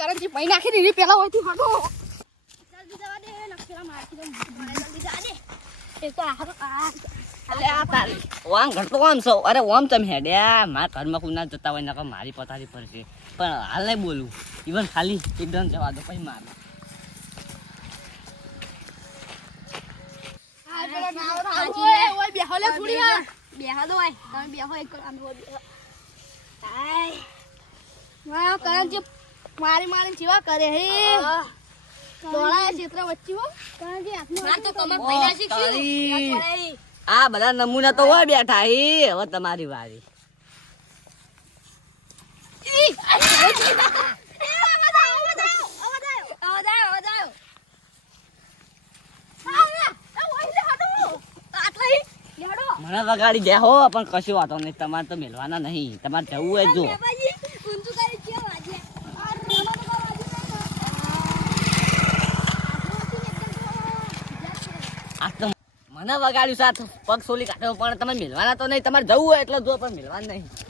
કરંજી પૈ નાખી દીધી પેલા હોયથી હટો જલ્દી જવા દે નક્ષરા મારથી તો જલ્દી જવા દે એ તો અલે આ તારી વાંગ ઘટતો આમ છો અરે ઓમ તમે હેડ્યા મારા ઘરમાં કોઈ ના જતા હોય નકર મારી પથારી પર છે પણ હાલ નહીં બોલું ઈવન ખાલી એકદમ જવા દો પછી માર આ પેલા નાવ ઓય ઓય બેહો લે થોડી વાર બેહો દો ઓય તમે બેહો એક આમ બેહો આય વાહ કરંજી મારી જીવા કરે હે દોડા ક્ષેત્ર વચ્ચે હો કરંજી હાથમાં તો કમર પૈડા શીખ્યું આ બધા નમૂના તો હોય બેઠા હે હવે તમારી વારી મને વગાડી દે હો પણ કશું વાતો નહીં તમારે તો મેલવાના નહીં તમારે જવું હોય જો આ તો મને વગાડ્યું સાથ પગ સોલી કાઢ્યો પણ તમે મેલવાના તો નહીં તમારે જવું હોય એટલે જો પણ મેલવાના નહીં